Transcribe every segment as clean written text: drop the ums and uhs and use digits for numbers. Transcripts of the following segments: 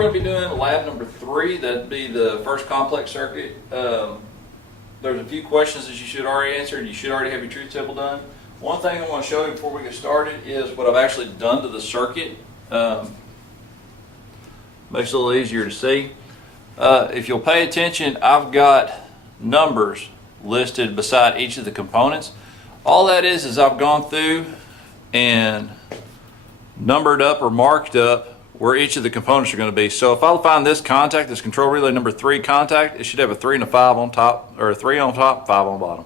we're going to be doing lab number 3. That'd be the first complex circuit. There's a few questions that you should already answer, and you should already have your truth table done. One thing I want to show you before we get started is what I've actually done to the circuit. Makes it a little easier to see. If you'll pay attention, I've got numbers listed beside each of the components. All that is I've gone through and numbered up or marked up where each of the components are going to be. So if I find this contact, this control relay number 3 contact, it should have a 3 and a 5 on top, or a 3 on top, 5 on bottom.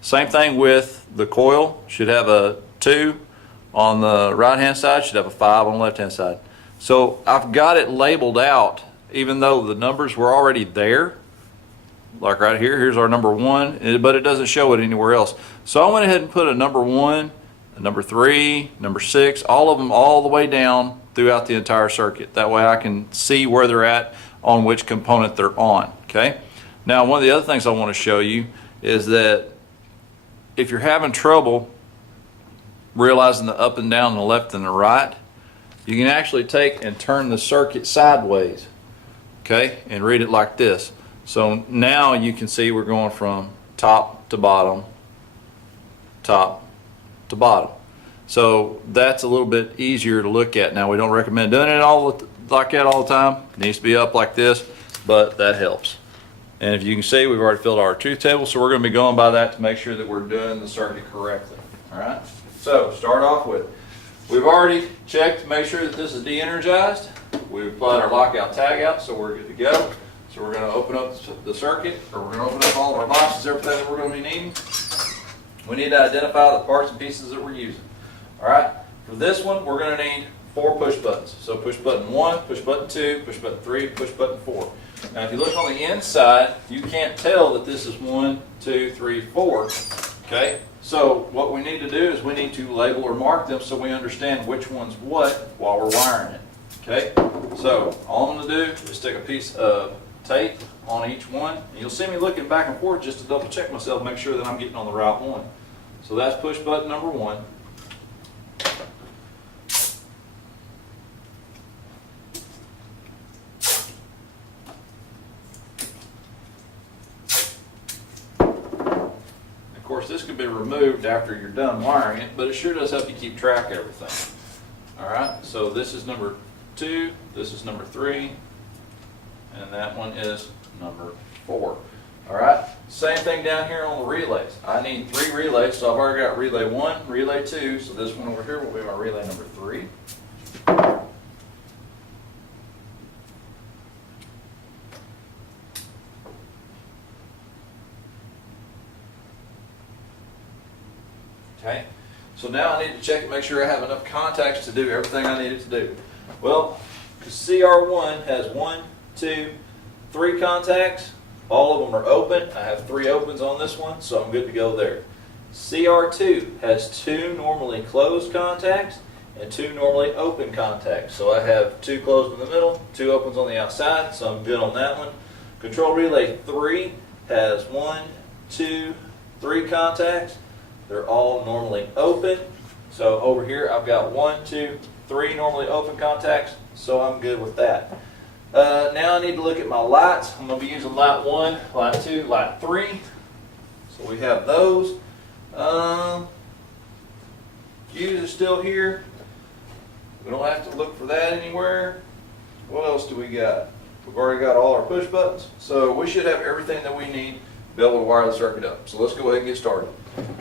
Same thing with the coil, should have a 2 on the right hand side, should have a 5 on the left hand side. So I've got it labeled out even though the numbers were already there. Like right here, here's our number 1, but it doesn't show it anywhere else. So I went ahead and put a number 1, a number 3, number 6, all of them all the way down throughout the entire circuit. That way I can see where they're at on which component they're on. Okay. Now one of the other things I want to show you is that if you're having trouble realizing the up and down, the left and the right, you can actually take and turn the circuit sideways, okay, and read it like this. So now you can see we're going from top to bottom, top to bottom. So that's a little bit easier to look at. Now we don't recommend doing it all like that all the time. It needs to be up like this, but that helps. And if you can see, we've already filled our truth table, so we're going to be going by that to make sure that we're doing the circuit correctly. All right. So start off with, we've already checked to make sure that this is de-energized. We've applied our lockout tagout, so we're good to go. So we're going to open up the circuit, or we're going to open up all of our boxes, everything that we're going to be needing. We need to identify the parts and pieces that we're using. All right. For this one, we're going to need 4 push buttons. So push button 1, push button 2, push button 3, push button 4. Now, if you look on the inside, you can't tell that this is 1, 2, 3, 4. Okay. So what we need to do is we need to label or mark them so we understand which one's what while we're wiring it. Okay. So all I'm going to do is stick a piece of tape on each one. And you'll see me looking back and forth just to double check myself, make sure that I'm getting on the right one. So that's push button number 1. Of course, this could be removed after you're done wiring it, but it sure does help you keep track of everything. All right, so this is number 2, this is number 3, and that one is number 4. All right, same thing down here on the relays. I need 3 relays, so I've already got relay 1, relay 2, so this one over here will be my relay number 3. Okay, so now I need to check and make sure I have enough contacts to do everything I need it to do. Well, because CR1 has 1, 2, 3 contacts. All of them are open. I have 3 opens on this one, so I'm good to go there. CR2 has 2 normally closed contacts and 2 normally open contacts. So I have 2 closed in the middle, 2 opens on the outside, so I'm good on that one. Control relay 3 has 1, 2, 3 contacts. They're all normally open. So over here I've got 1, 2, 3 normally open contacts, so I'm good with that. Now I need to look at my lights. I'm going to be using light 1, light 2, light 3. So we have those. Fuse is still here. We don't have to look for that anywhere. What else do we got? We've already got all our push buttons. So we should have everything that we need to be able to wire the circuit up. So let's go ahead and get started.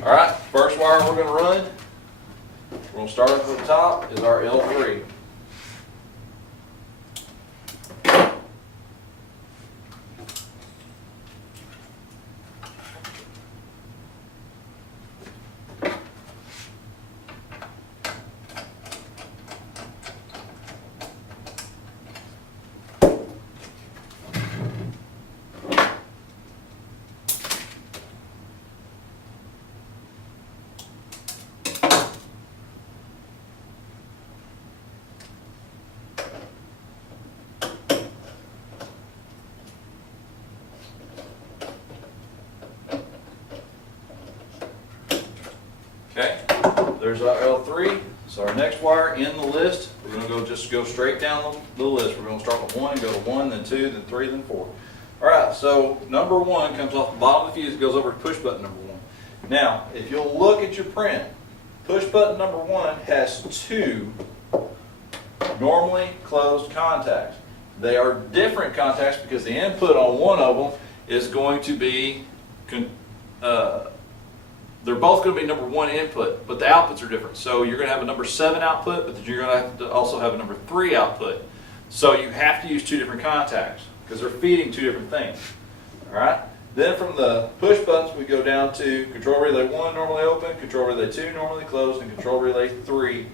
All right, first wire we're going to run, we're going to start up at the top, is our L3. there's our L3. So our next wire in the list, we're going to just go straight down the list. We're going to start with 1, go to 1, then 2, then 3, then 4. All right, so number 1 comes off the bottom of the fuse, goes over to push button number 1. Now, if you'll look at your print, push button number 1 has 2 normally closed contacts. They are different contacts because the input on one of them is going to be, they're both going to be number 1 input, but the outputs are different. So you're going to have a number 7 output, but you're going to have to also have a number 3 output. So you have to use 2 different contacts because they're feeding 2 different things. All right. Then from the push buttons, we go down to control relay 1 normally open, control relay 2 normally closed, and control relay 3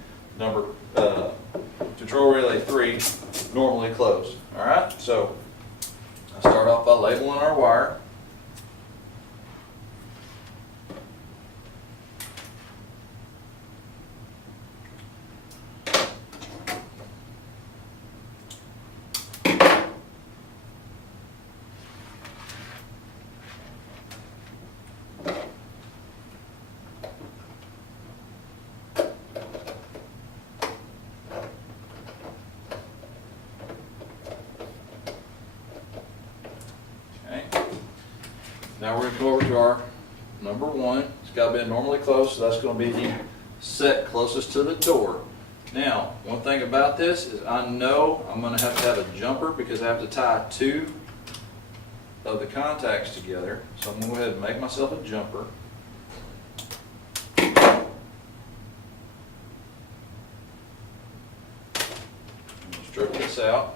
normally closed. All right. So I start off by labeling our wire. Now we're going to go over to our number 1. It's got to be normally closed, so that's going to be the set closest to the door. Now, one thing about this is I know I'm going to have a jumper because I have to tie 2 of the contacts together. So I'm going to go ahead and make myself a jumper. Strip this out.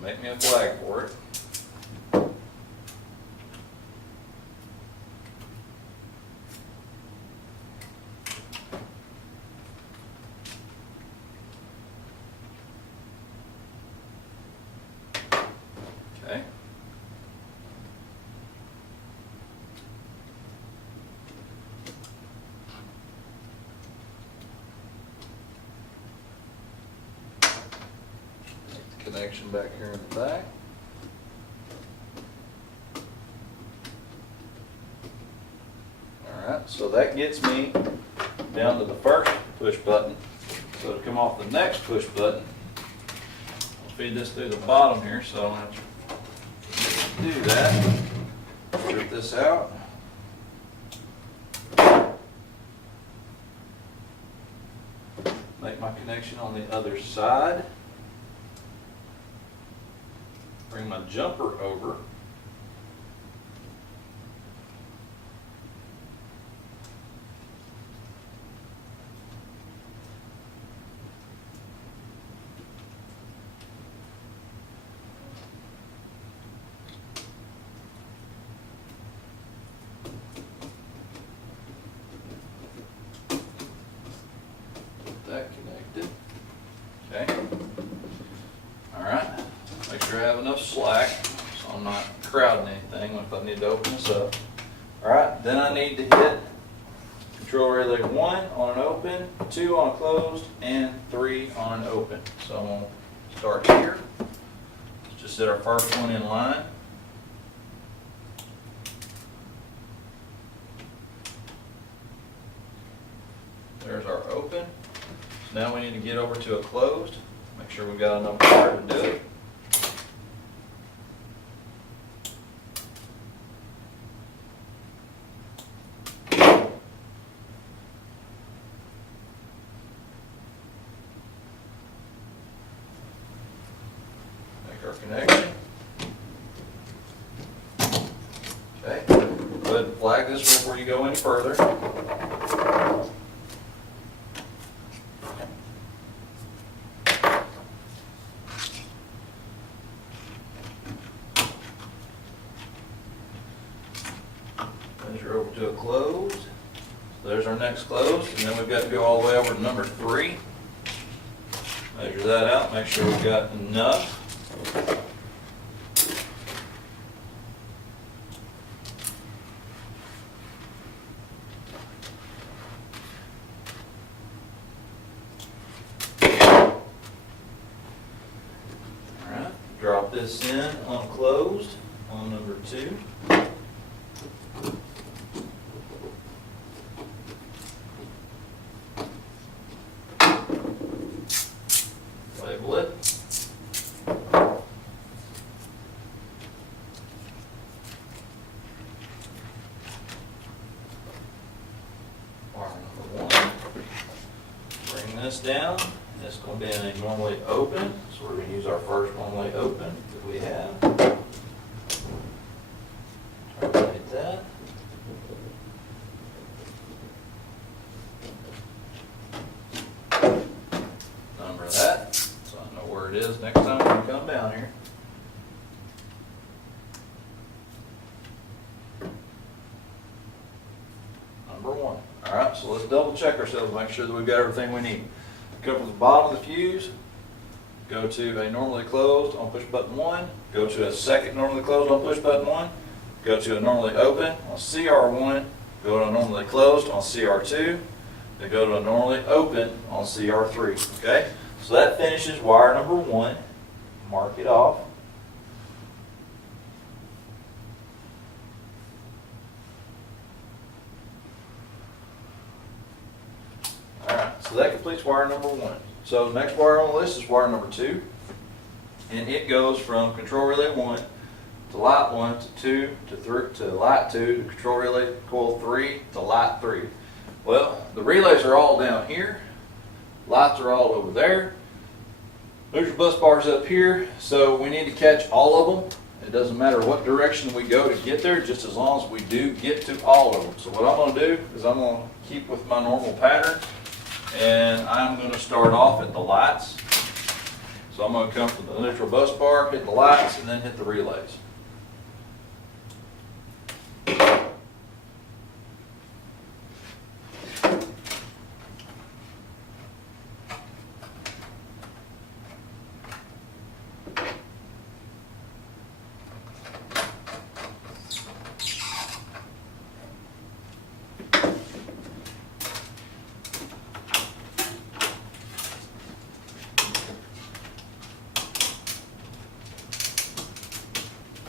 Make me a flag for it. Okay. Connection back here in the back. Alright, so that gets me down to the first push button. So to come off the next push button, I'll feed this through the bottom here so I don't have to do that. Strip this out. Make my connection on the other side. Bring my jumper over. Get that connected. Okay. All right. Make sure I have enough slack so I'm not crowding anything if I need to open this up. Alright, then I need to hit control relay 1 on an open, 2 on a closed, and 3 on an open. So I'm going to start here. Let's just set our first one in line. There's our open. So now we need to get over to a closed. Make sure we've got enough wire to do it. Our connection. Okay, go ahead and flag this before you go any further. Measure over to a closed. So there's our next closed, and then we've got to go all the way over to number 3. Measure that out, make sure we've got enough. Alright, drop this in on closed on number 2. this down. It's going to be in a normally open, so we're going to use our first normally open that we have. Terminate that. Number that, so I know where it is next time when we come down here. Number 1. All right, so let's double check ourselves, make sure that we've got everything we need. Go from the bottom of the fuse, go to a normally closed on push button 1, go to a second normally closed on push button 1, go to a normally open on CR1, go to a normally closed on CR2, then go to a normally open on CR3, okay? So that finishes wire number 1. Mark it off. Alright, so that completes wire number 1. So next wire on the list is wire number 2. And it goes from control relay 1 to light 1 to 2 to 3 to light 2 to control relay coil 3 to light 3. Well, the relays are all down here. Lights are all over there. There's your bus bars up here, so we need to catch all of them. It doesn't matter what direction we go to get there, just as long as we do get to all of them. So what I'm going to do is I'm going to keep with my normal pattern, and I'm going to start off at the lights. So I'm going to come from the neutral bus bar, hit the lights, and then hit the relays.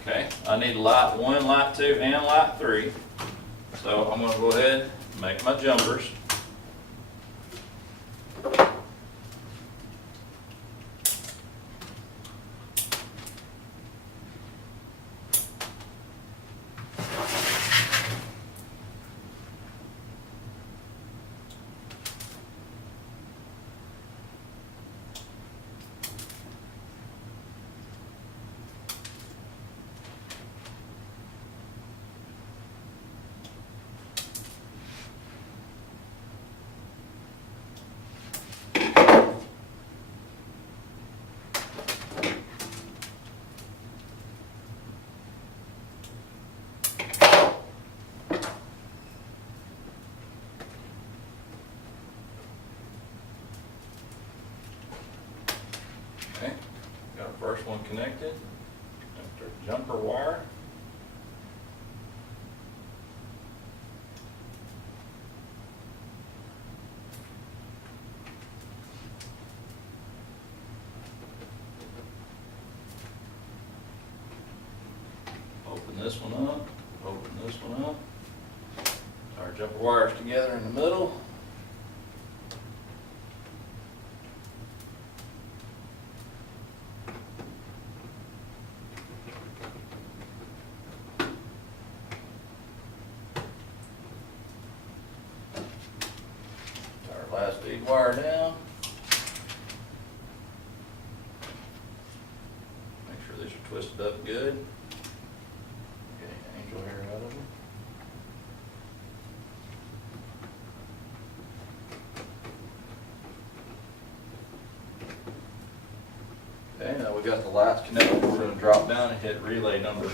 Okay, I need light 1, light 2, and light 3. So I'm going to go ahead and make my jumpers. Okay, got our first one connected. After jumper wire. Open this one up, open this one up. Our jumper wires together in the middle. Our last feed wire down. Make sure these are twisted up good. Get any angel hair out of them. Okay, now we got the lights connected. We're going to drop down and hit relay number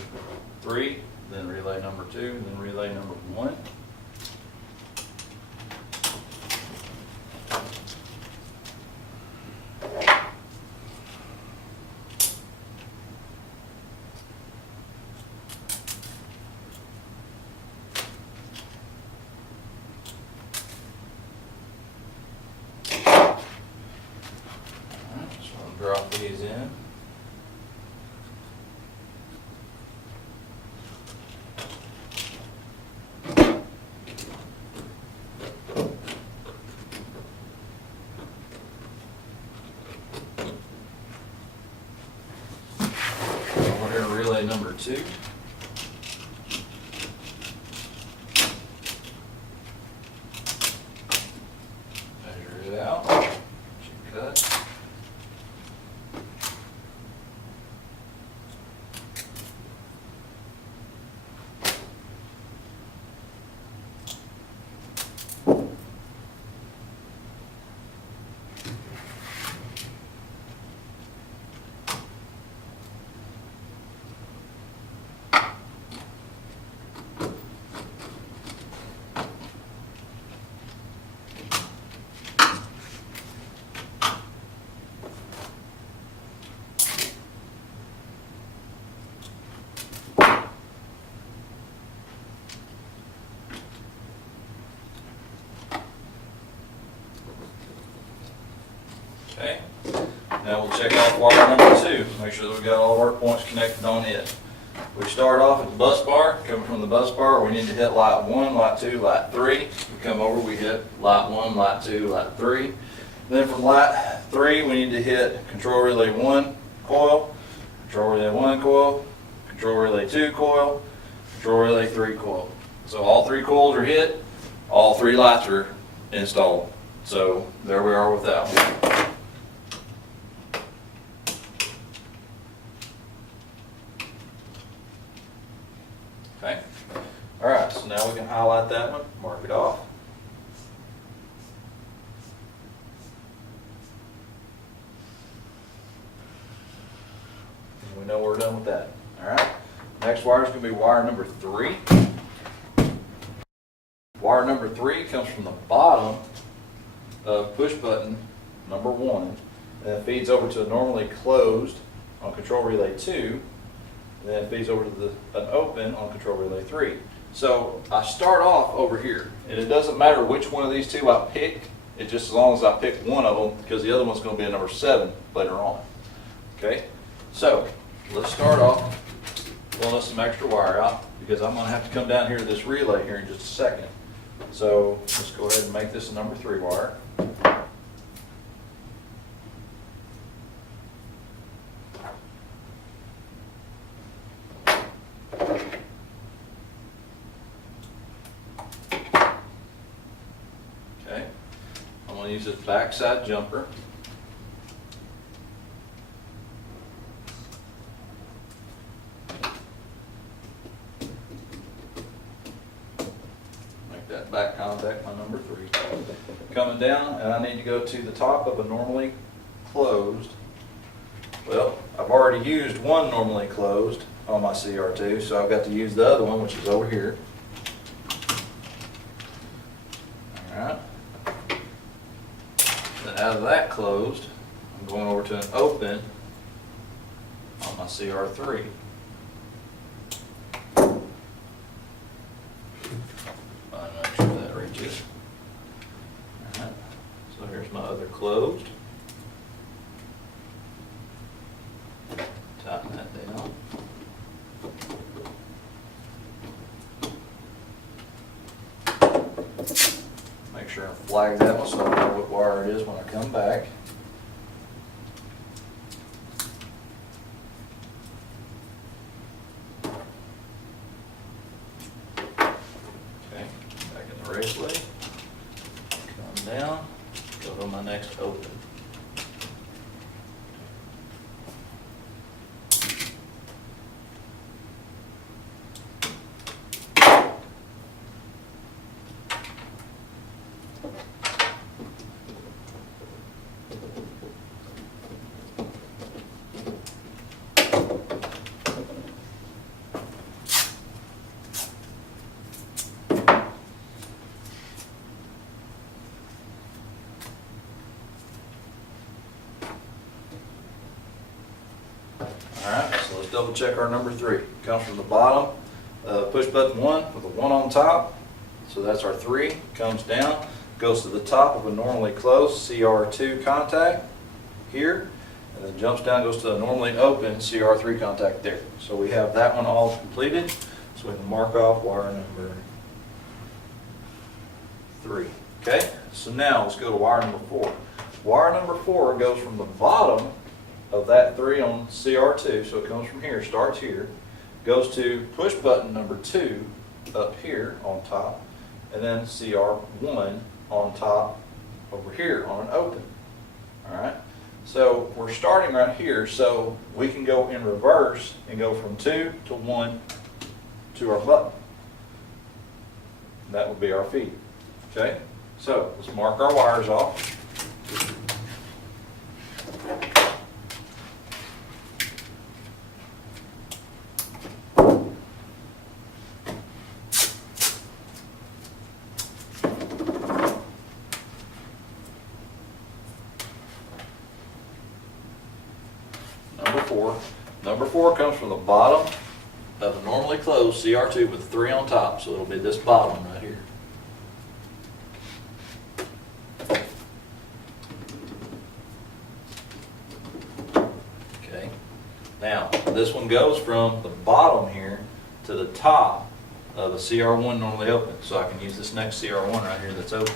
3, then relay number 2, and then relay number 1. Drop these in. We're here relay number 2. Measure it out. Now we'll check off wire number 2, make sure that we've got all of our points connected on it. We start off at the bus bar. Coming from the bus bar, we need to hit light 1, light 2, light 3. We come over, we hit light 1, light 2, light 3. Then from light 3, we need to hit control relay 1 coil, control relay 1 coil, control relay 2 coil, control relay 3 coil. So all 3 coils are hit, all 3 lights are installed. So there we are with that one. Okay. All right, so now we can highlight that one, mark it off. And we know we're done with that. All right. Next wire is going to be wire number 3. Wire number 3 comes from the bottom of push button number 1, and then feeds over to a normally closed on control relay 2, and then feeds over to an open on control relay 3. So I start off over here, and it doesn't matter which one of these two I pick, it's just as long as I pick one of them, because the other one's going to be a number 7 later on. Okay, so let's start off pulling us some extra wire out, because I'm going to have to come down here to this relay here in just a second. So let's go ahead and make this a number 3 wire. Okay, I'm going to use this backside jumper. That back contact, my number 3. Coming down, and I need to go to the top of a normally closed. Well, I've already used one normally closed on my CR2, so I've got to use the other one, which is over here. Alright. Then out of that closed, I'm going over to an open on my CR3. Alright, so here's my other closed. Tighten that down. Make sure I flag that one so I know what wire it is when I come back. Okay, back in the raceway. Come down, go to my next open. Alright, so let's double check our number 3. Comes from the bottom, push button 1 with a 1 on top. So that's our 3. Comes down, goes to the top of a normally closed CR2 contact here, and then jumps down, goes to a normally open CR3 contact there. So we have that one all completed. So we can mark off wire number 3. Okay, so now let's go to wire number 4. Wire number 4 goes from the bottom of that 3 on CR2, so it comes from here, starts here, goes to push button number 2 up here on top, and then CR1 on top over here on an open. Alright, so we're starting right here, so we can go in reverse and go from 2 to 1 to our button. That would be our feed. Okay, so let's mark our wires off. Number 4 comes from the bottom of a normally closed CR2 with 3 on top, so it'll be this bottom right here. this one goes from the bottom here to the top of a CR1 normally open. So I can use this next CR1 right here that's open.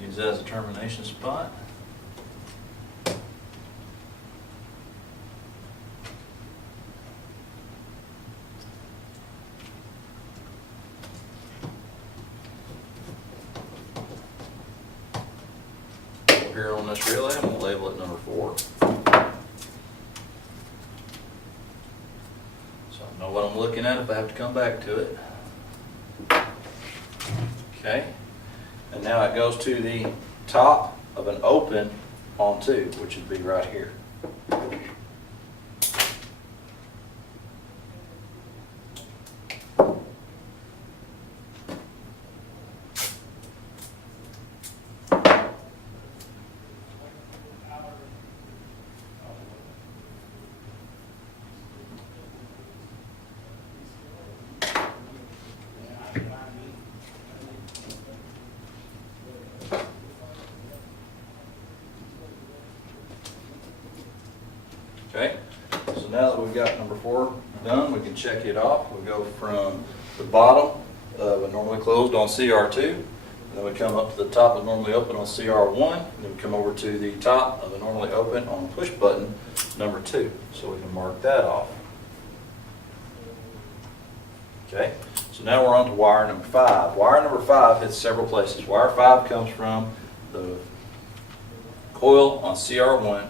Use that as a termination spot. Here on this relay, I'm going to label it number 4. So I know what I'm looking at if I have to come back to it. Okay. And now it goes to the top of an open on 2, which would be right here. Okay, so now that we've got number 4 done, we can check it off. We go from the bottom of a normally closed on CR2, and then we come up to the top of normally open on CR1, and then we come over to the top of a normally open on push button number 2. So we can mark that off. Okay, so now we're on to wire number 5. Wire number 5 hits several places. Wire 5 comes from the coil on CR1,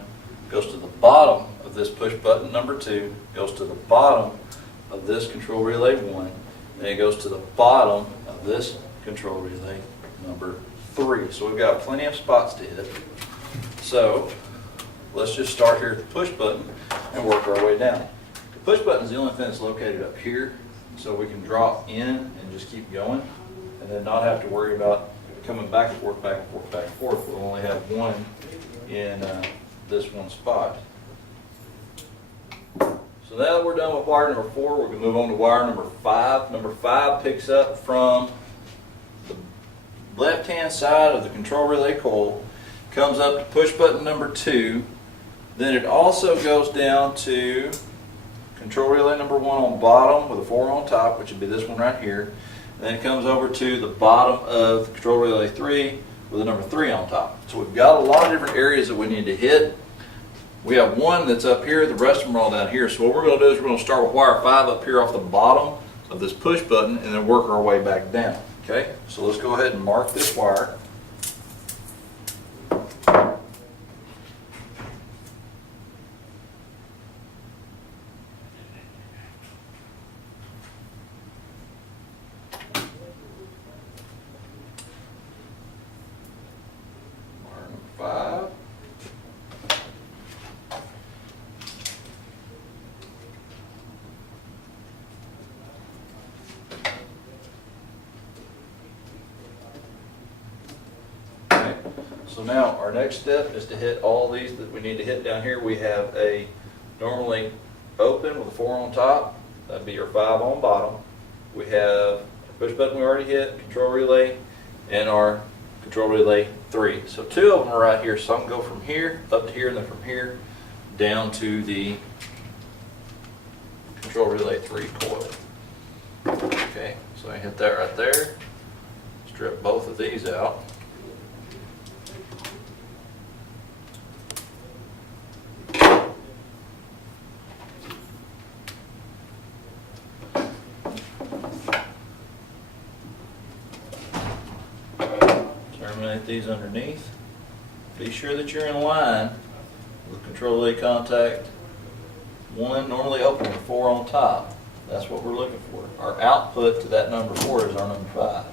goes to the bottom of this push button number 2, goes to the bottom of this control relay 1, and it goes to the bottom of this control relay number 3. So we've got plenty of spots to hit. So let's just start here at the push button and work our way down. The push button is the only thing that's located up here, so we can drop in and just keep going and then not have to worry about coming back and forth, back and forth, back and forth. We'll only have one in this one spot. So now that we're done with wire number 4, we're going to move on to wire number 5. Number 5 picks up from the left-hand side of the control relay coil, comes up to push button number 2, then it also goes down to control relay number 1 on bottom with a 4 on top, which would be this one right here. And then it comes over to the bottom of the control relay 3 with a number 3 on top. So we've got a lot of different areas that we need to hit. We have one that's up here, the rest of them are all down here. So what we're going to do is we're going to start with wire 5 up here off the bottom of this push button and then work our way back down. Okay, so let's go ahead and mark this wire. So now our next step is to hit all these that we need to hit down here. We have a normally open with a 4 on top. That'd be your 5 on bottom. We have push button we already hit, control relay, and our control relay 3. So 2 of them are right here. So I can go from here up to here and then from here down to the control relay 3 coil. Okay, so I hit that right there. Strip both of these out. Terminate these underneath. Be sure that you're in line with control relay contact 1 normally open with 4 on top. That's what we're looking for. Our output to that number 4 is our number 5.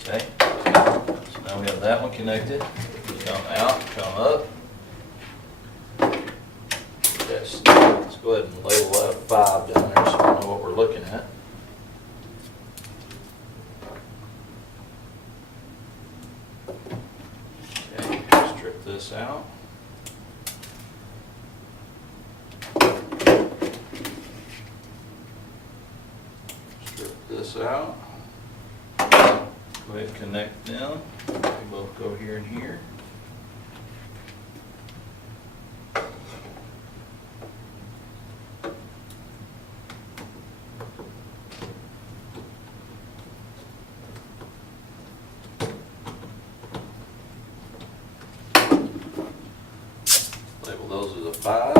Okay, so now we have that one connected. Come out, come up. Yes, Let's go ahead and label that 5 down there so we know what we're looking at. Okay, strip this out. Strip this out. Go ahead and connect them. They both go here and here. Label those as a 5.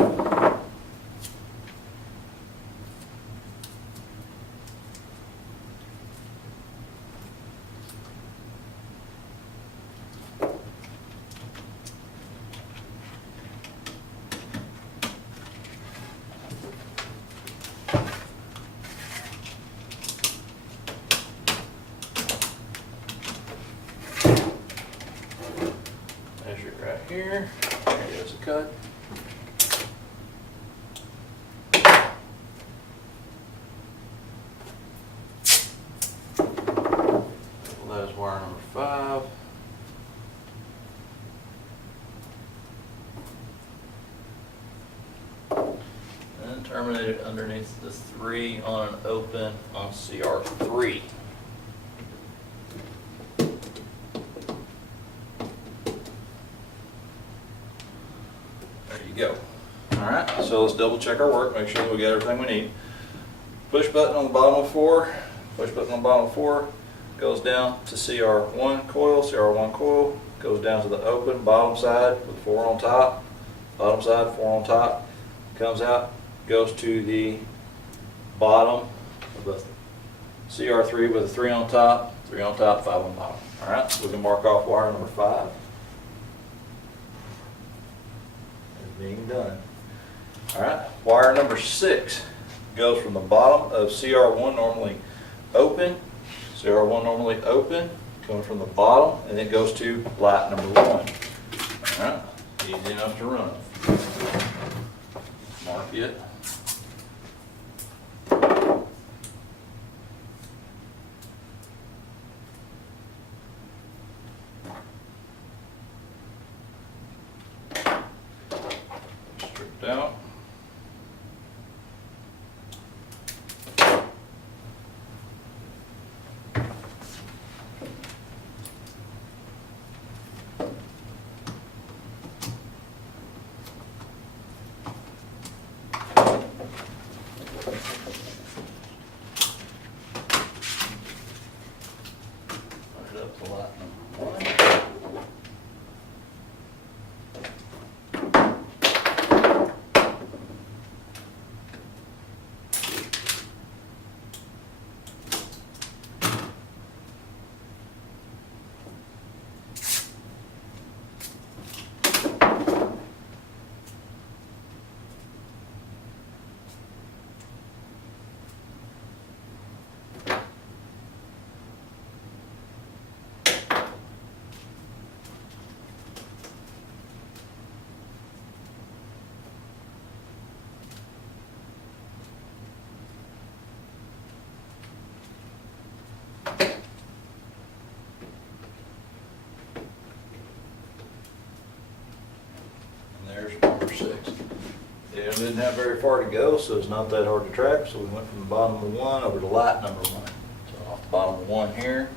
Measure it right here. There goes a cut. Well, that is wire number 5. And terminate it underneath the 3 on an open on CR3. There you go. All right, so let's double check our work, make sure that we got everything we need. Push button on the bottom of 4, push button on the bottom of 4, goes down to CR1 coil, goes down to the open bottom side with 4 on top, bottom side 4 on top, comes out, goes to the bottom of the CR3 with a 3 on top, 5 on bottom. All right, so we can mark off wire number 5 as being done. All right, wire number 6 goes from the bottom of CR1 normally open, coming from the bottom, and then goes to light number 1. All right, easy enough to run. Mark it. Stripped out. Put it up to light number 1. There's number 6. Yeah, it didn't have very far to go, so it's not that hard to track. So we went from the bottom of 1 over to light number 1. So off the bottom of 1 here,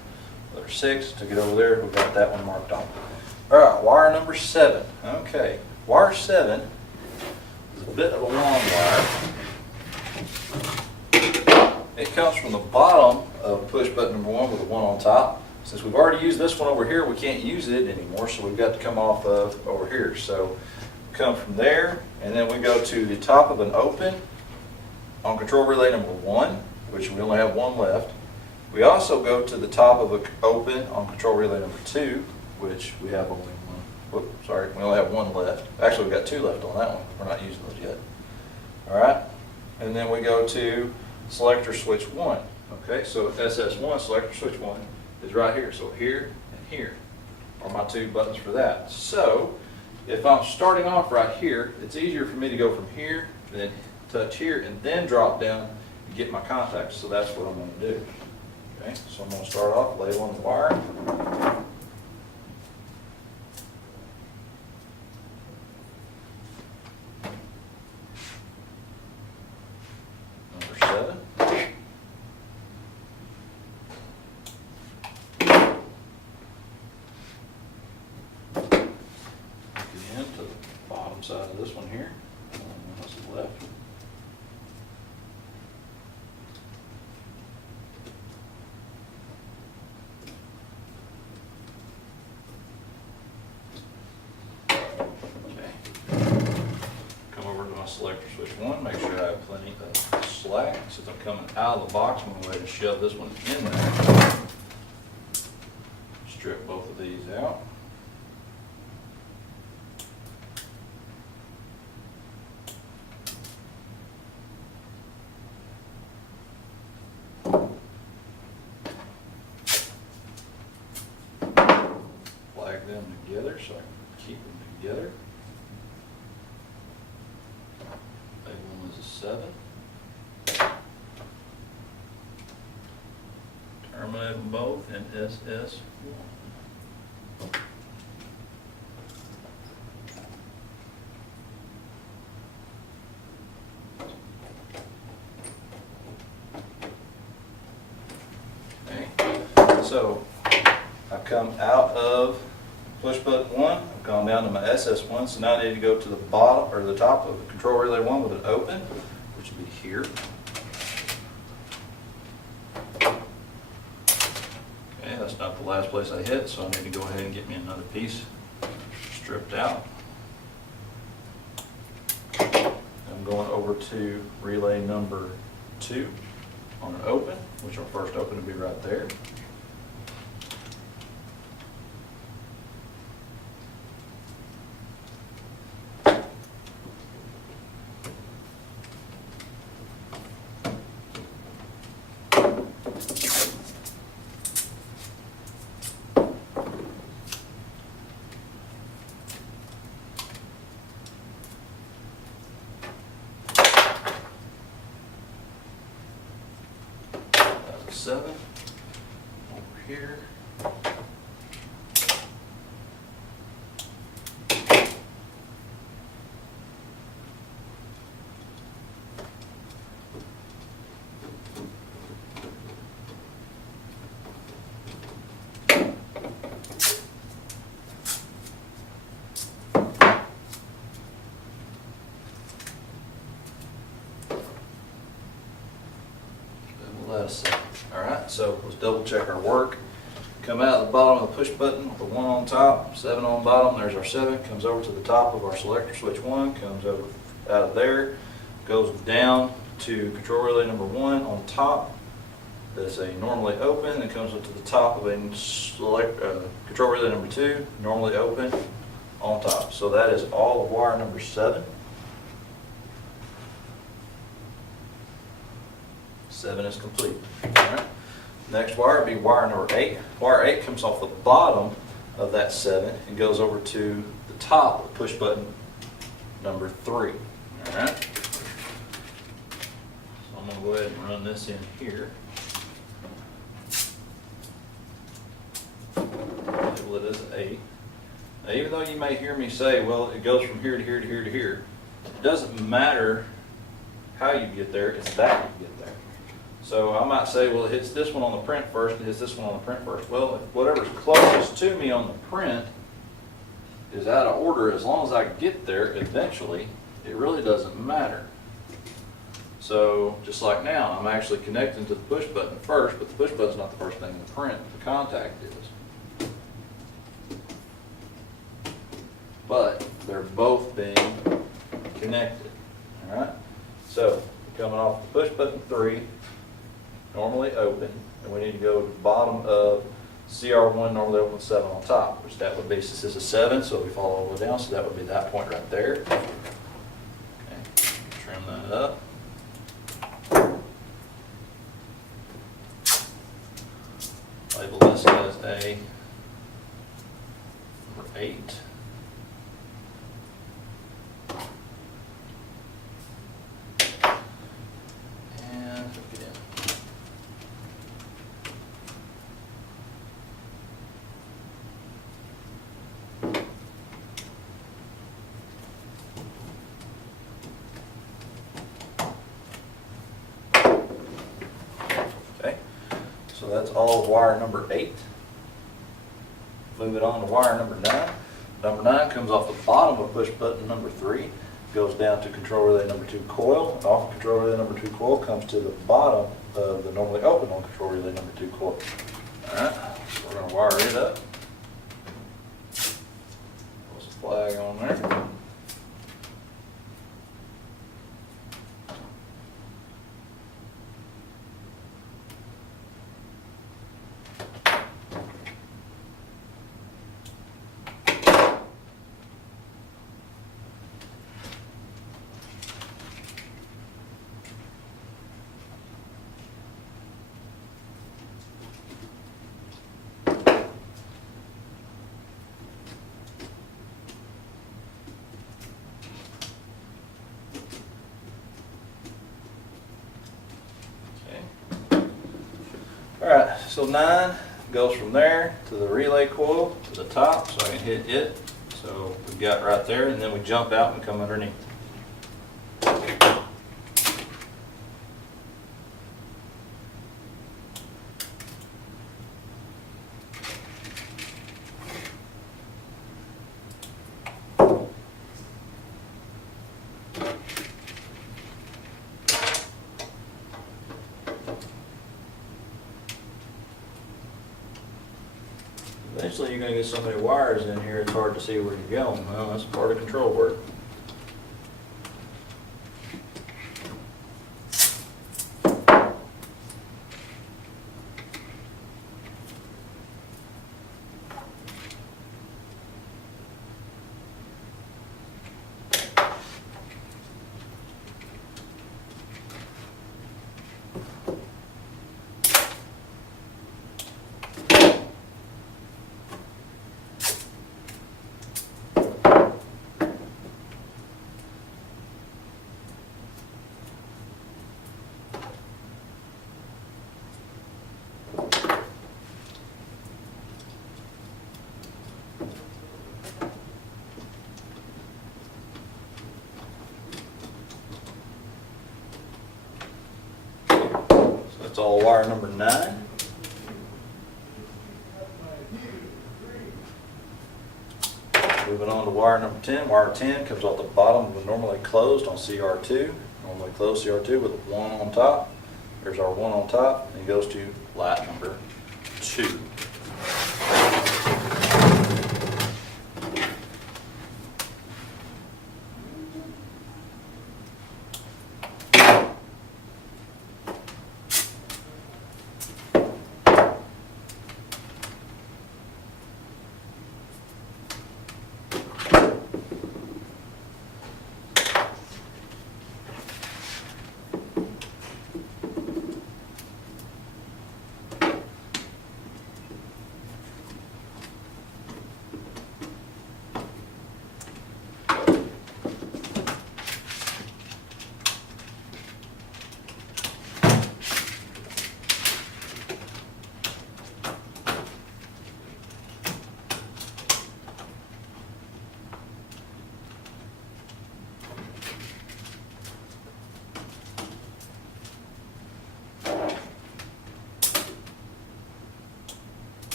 letter 6, took it over there, we got that one marked off. All right, wire number 7. Okay, wire 7 is a bit of a long wire. It comes from the bottom of push button number 1 with a 1 on top. Since we've already used this one over here, we can't use it anymore, so we've got to come off of over here. So come from there, and then we go to the top of an open on control relay number 1, which we only have 1 left. We also go to the top of an open on control relay number 2, which we have only 1. Whoop, sorry, we only have 1 left. Actually, we've got 2 left on that one. We're not using those yet. All right, and then we go to selector switch 1. Okay, so SS1, selector switch 1, is right here. So here and here are my 2 buttons for that. So if I'm starting off right here, it's easier for me to go from here than touch here, and then drop down and get my contacts. So that's what I'm going to do. Okay, so I'm going to start off labeling the wire. Number 7. Again to the bottom side of this one here. What's left? Selector switch 1, make sure I have plenty of slack. Since I'm coming out of the box, I'm going to go ahead and shove this one in there. Strip both of these out. Flag them together so I can keep them together. 7. Terminate them both in SS1. Okay, so I've come out of push button 1, I've gone down to my SS1, so now I need to go to the bottom or the top of control relay 1 with it open, which will be here. Okay, that's not the last place I hit, so I need to go ahead and get me another piece stripped out. I'm going over to relay number 2 on an open, which our first open will be right there. That's 7 over here. Let us see. All right, so let's double check our work. Come out of the bottom of the push button, the 1 on top, 7 on bottom, there's our 7, comes over to the top of our selector switch 1, comes over out of there, goes down to control relay number 1 on top. That's a normally open, and comes up to the top of a control relay number 2, normally open on top. So that is all of wire number 7. 7 is complete. All right. Next wire would be wire number 8. Wire 8 comes off the bottom of that 7 and goes over to the top of push button number 3. All right. So I'm going to go ahead and run this in here. Label it as 8. Now, even though you may hear me say, well, it goes from here to here to here to here, it doesn't matter how you get there, it's that you get there. So I might say, well, it hits this one on the print first, it hits this one on the print first. Well, if whatever's closest to me on the print is out of order, as long as I get there eventually, it really doesn't matter. So just like now, I'm actually connecting to the push button first, but the push button's not the first thing in the print, the contact is. But they're both being connected. All right. So coming off the push button 3, normally open, and we need to go to the bottom of CR1, normally open 7 on top, which that would be, since this is 7, so we follow all the way down, so that would be that point right there. Okay, trim that up. Label this as a number 8. So that's all of wire number 8. Moving on to wire number 9. Number 9 comes off the bottom of push button number 3, goes down to control relay number 2 coil. Off of control relay number 2 coil comes to the bottom of the normally open on control relay number 2 coil. Alright, so we're going to wire it up. Put a flag on there. Alright, so 9 goes from there to the relay coil to the top, so I can hit it. So we got right there, and then we jump out and come underneath. Eventually you're going to get so many wires in here it's hard to see where you're going. Well, that's part of control work. That's all wire number 9. Moving on to wire number 10. Wire 10 comes off the bottom of the normally closed on CR2. Normally closed CR2 with a 1 on top. There's our 1 on top, and it goes to light number 2.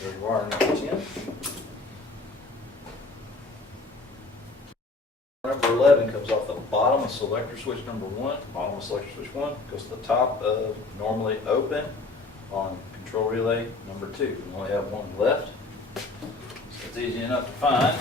There's wire number 10. Number 11 comes off the bottom of selector switch number 1. Bottom of selector switch 1 goes to the top of normally open on control relay number 2. We only have 1 left, so it's easy enough to find.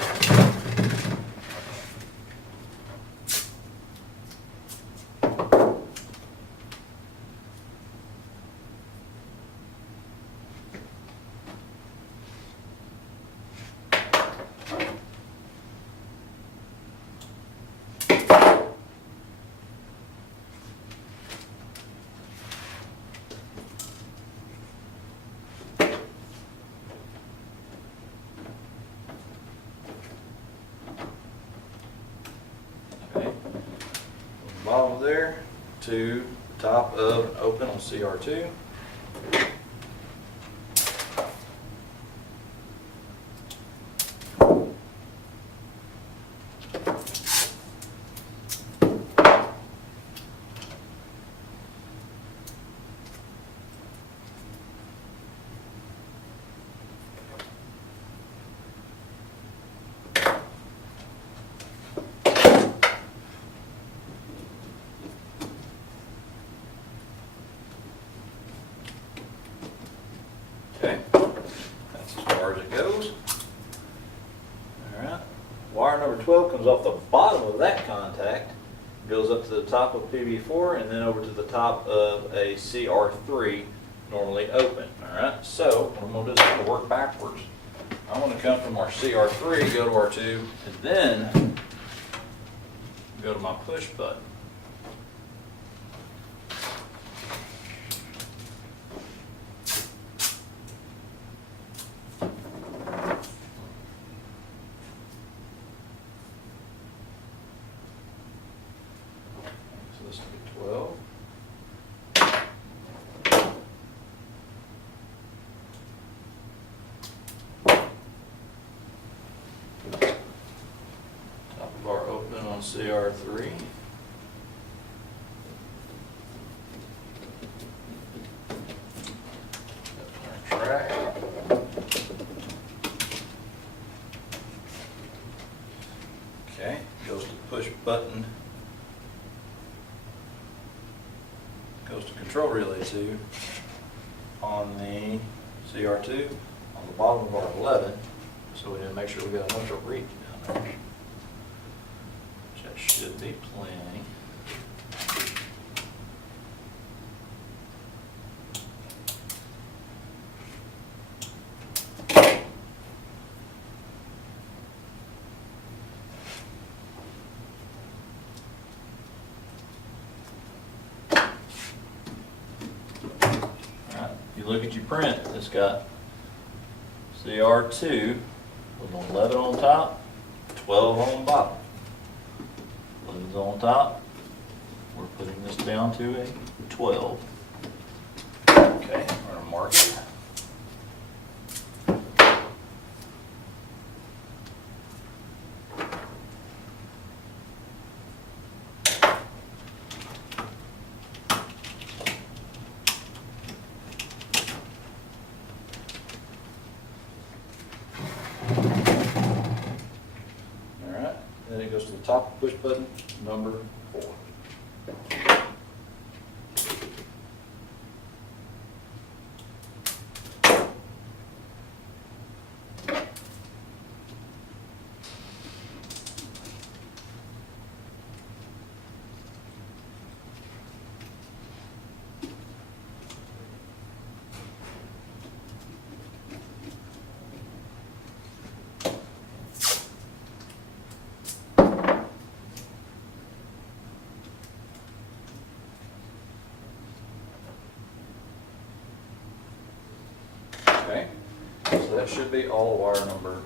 bottom of there to the top of an open on CR2. Okay, that's as far as it goes. All right, wire number 12 comes off the bottom of that contact, goes up to the top of PB4, and then over to the top of a CR3, normally open. All right, so what I'm going to do is I'm going to work backwards. I'm going to come from our CR3, go to R2, and then go to my push button. So this will be 12. Top of our open on CR3. That's our track. Okay, goes to push button. Goes to control relay 2 on the CR2 on the bottom of our 11. So we need to make sure we got enough to reach down there. Which that should be plenty. If you look at your print, it's got CR2 with an 11 on top, 12 on the bottom. 11's on top. We're putting this down to a 12. Okay, I'm going to mark it. Then it goes to the top push button, number 4. Okay, so that should be all wire number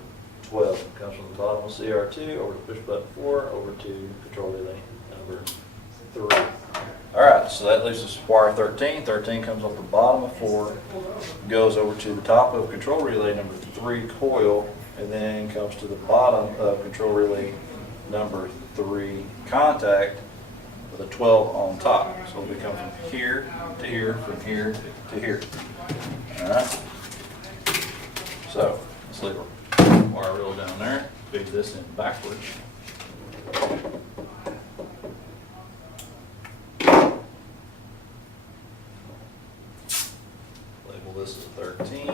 12. It comes from the bottom of CR2 over to push button 4 over to control relay number 3. All right, so that leaves us wire 13. 13 comes off the bottom of 4, goes over to the top of control relay number 3 coil, and then comes to the bottom of control relay number 3 contact with a 12 on top. So we come from here to here, from here to here. All right. So let's leave our wire reel down there, feed this in backwards. Label this as 13.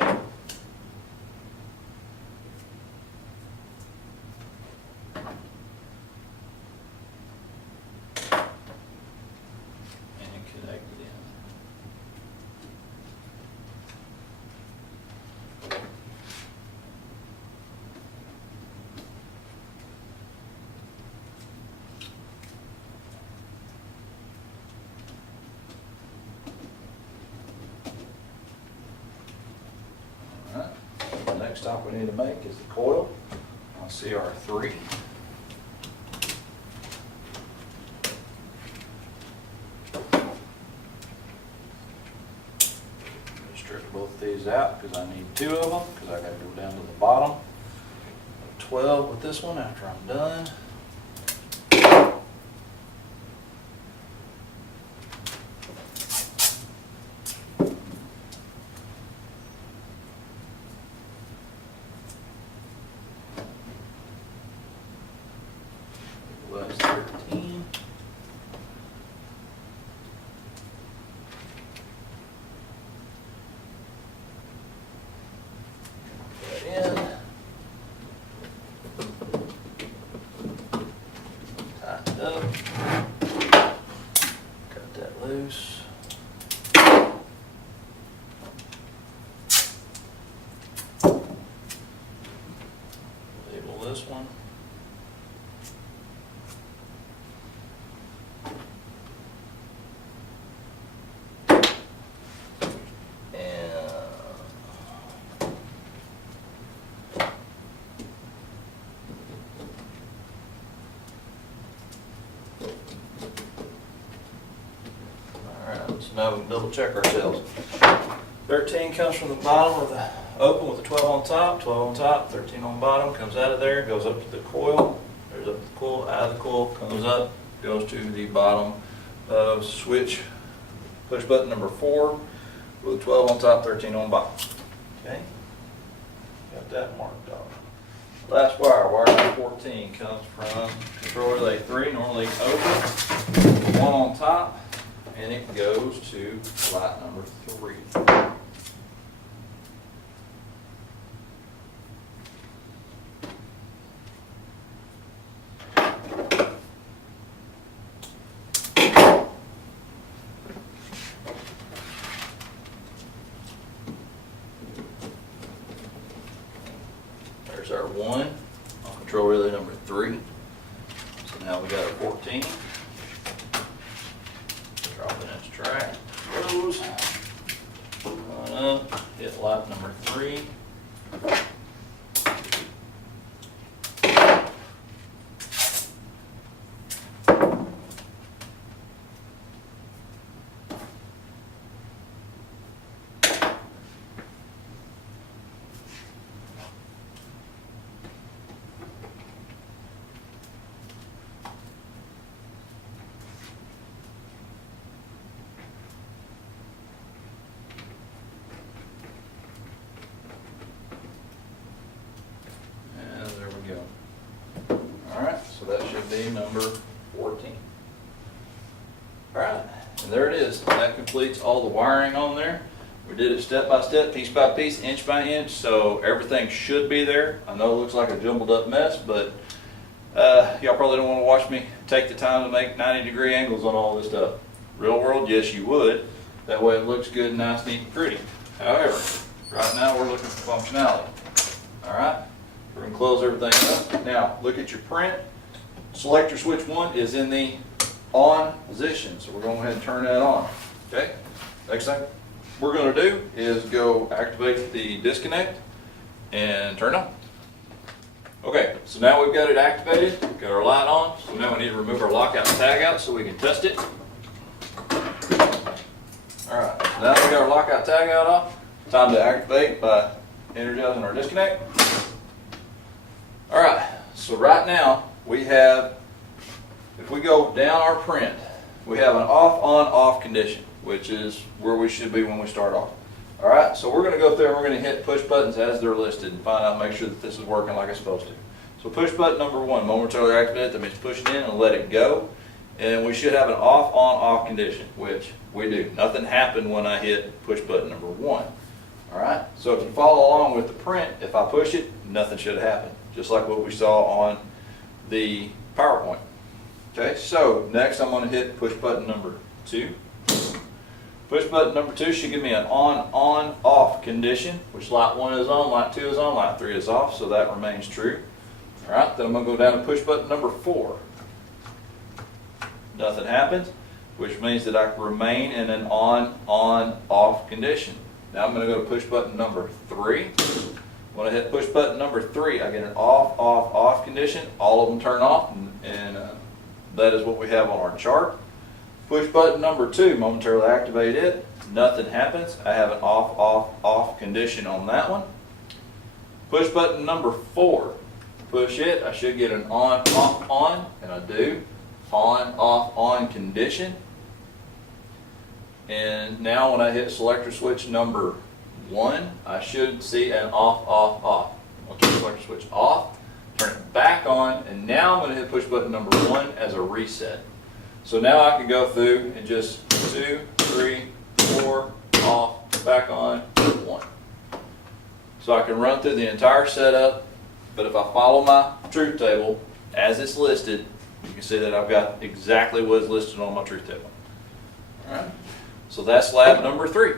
And connect it in. The next stop we need to make is the coil on CR3. these out because I need 2 of them because I got to go down to the bottom. 12 with this one after I'm done. That's 13. Put that in. Tighten it up. Cut that loose. Label this one. So now we can double check ourselves. 13 comes from the bottom of the open with the 12 on top, 12 on top, 13 on bottom, comes out of there, goes up to the coil, there's up to the coil, out of the coil, comes up, goes to the bottom of switch push button number 4 with a 12 on top, 13 on bottom. Okay, got that marked off. Last wire, wire number 14, comes from control relay 3, normally open, 1 on top, and it goes to light number 3. There's our 1 on control relay number 3. So now we got our 14. Dropping its track, close, on up, hit light number 3. So that should be number 14. All right, and there it is. That completes all the wiring on there. We did it step by step, piece by piece, inch by inch, so everything should be there. I know it looks like a jumbled up mess, but y'all probably don't want to watch me take the time to make 90-degree angles on all this stuff. Real world, yes you would. That way it looks good, nice, neat, and pretty. However, right now we're looking for functionality. All right, we're going to close everything up. Now, look at your print. Selector switch 1 is in the on position, so we're going to go ahead and turn that on. Okay, next thing we're going to do is go activate the disconnect and turn it on. Okay, so now we've got it activated, got our light on, so now we need to remove our lockout and tag out so we can test it. Alright, so now that we got our lockout tag out off, time to activate by energizing our disconnect. Alright, so right now we have, if we go down our print, we have an off, on, off condition, which is where we should be when we start off. All right, so we're going to go through and we're going to hit push buttons as they're listed and find out, make sure that this is working like it's supposed to. So push button number 1, momentarily activate, that means push it in and let it go. And we should have an off, on, off condition, which we do. Nothing happened when I hit push button number 1. All right, so if you follow along with the print, if I push it, nothing should happen, just like what we saw on the PowerPoint. Okay, so next I'm going to hit push button number 2. Push button number 2 should give me an on, on, off condition, which light 1 is on, light 2 is on, light 3 is off, so that remains true. All right, then I'm going to go down to push button number 4. Nothing happens, which means that I can remain in an on, off condition. Now I'm going to go to push button number 3. When I hit push button number 3, I get an off, off, off condition. All of them turn off, and that is what we have on our chart. Push button number 2, momentarily activate it. nothing happens. I have an off, off, off condition on that one. Push button number 4. Push it, I should get an on, off, on, and I do. On, off, on condition. And now when I hit selector switch number 1, I should see an off, off, off. I'll turn the selector switch off, turn it back on, and now I'm going to hit push button number 1 as a reset. So now I can go through and just 2, 3, 4, off, back on, 1. So I can run through the entire setup, but if I follow my truth table as it's listed, you can see that I've got exactly what is listed on my truth table. All right. So that's lab number 3.